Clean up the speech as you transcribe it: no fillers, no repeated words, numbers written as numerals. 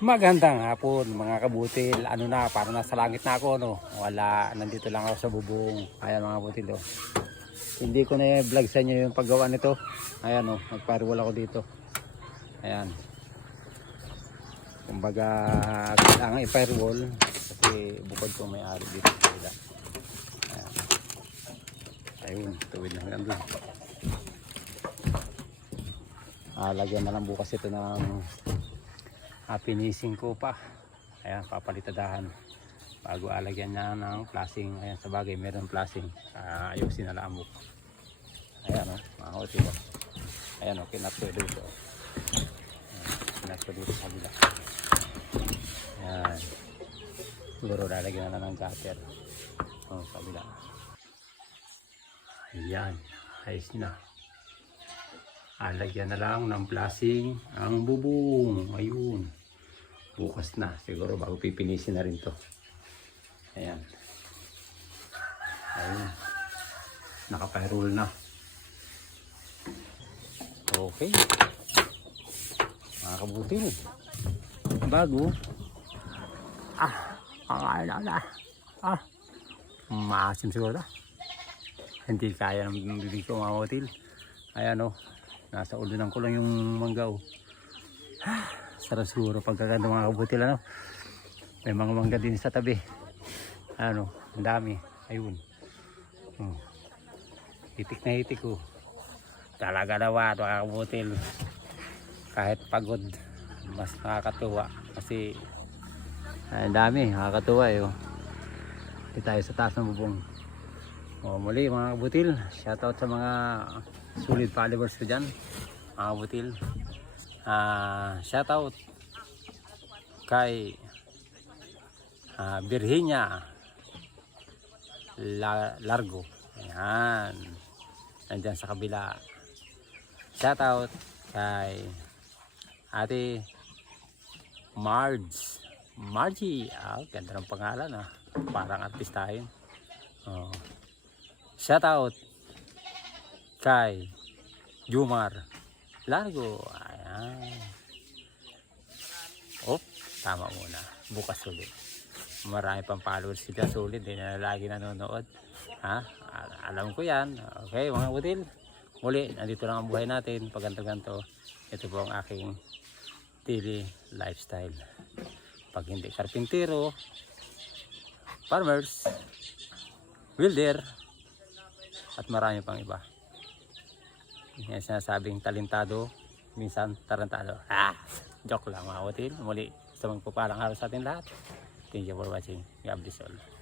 Magandang hapon mga kabutil. Ano na, parang nasa langit na ako, no? Wala, nandito lang ako sa bubong. Ayan mga kabutil, oh. Hindi ko na i-vlog sa inyo yung paggawa nito. Ayan, oh, nag-firewall ako dito. Ayan. Kumbaga, kailangan i-firewall kasi bukod ko may ari dito sa ila. Ayan. Ayun, tuwid na hanggang doon. Lagyan na lang bukas ito ng finishing ko pa. Ayan, papalitadahan bago alagyan niya ng flashing. Ayan, sa bagay meron flashing. Ayusin na lang mo. Ayan, o, mga hotel. Ayan, o, kinat ko dito. Kinat ko dito sa kabila. Ayan, siguro lalagyan na lang ng gutter. O, sa kabila. Ayan, ayos na. Alagyan na lang ng flashing ang bubong. Ayun, bukas na siguro bago pipinisin na rin to. Ayan, ayun, naka-firewall na. Okay mga kabutil, bago maasim siguro na. Hindi kaya ng bibig ko mga kabutil. Ayan, o, nasa ulunan ko lang yung mangga, o. Sarap siguro pagkaganda mga kabutil, ano. May mga mangga din sa tabi. Ano, ang dami. Ayun. Hitik na hitik, ko. Talaga nawa mga kabutil. Kahit pagod, mas nakakatuwa. Kasi ang dami, nakakatuwa, eh, oh. Hindi tayo sa taas ng bubong. Muli mga kabutil, shoutout sa mga solid followers ko dyan mga kabutil. Shoutout kay Virginia Largo. Ayan, nandyan sa kabila. Shoutout kay Ate Margie. Ganda ng pangalan, parang artistahin. Shoutout kay Jumar Largo. Ayan. Tama muna. Bukas ulit. Marami pang followers sila, sulit. Hindi na lagi nanonood. Alam ko yan. Okay mga butil. Muli, nandito lang ang buhay natin. Pag ganto-ganto, ito po ang aking daily lifestyle. Pag hindi karpintero, farmers, builder, at marami pang iba. Yan sinasabing talentado, minsan tarantado. Joke lang mga kabutil. Muli, gusto magpapalang araw sa atin lahat. Thank you for watching. God bless all.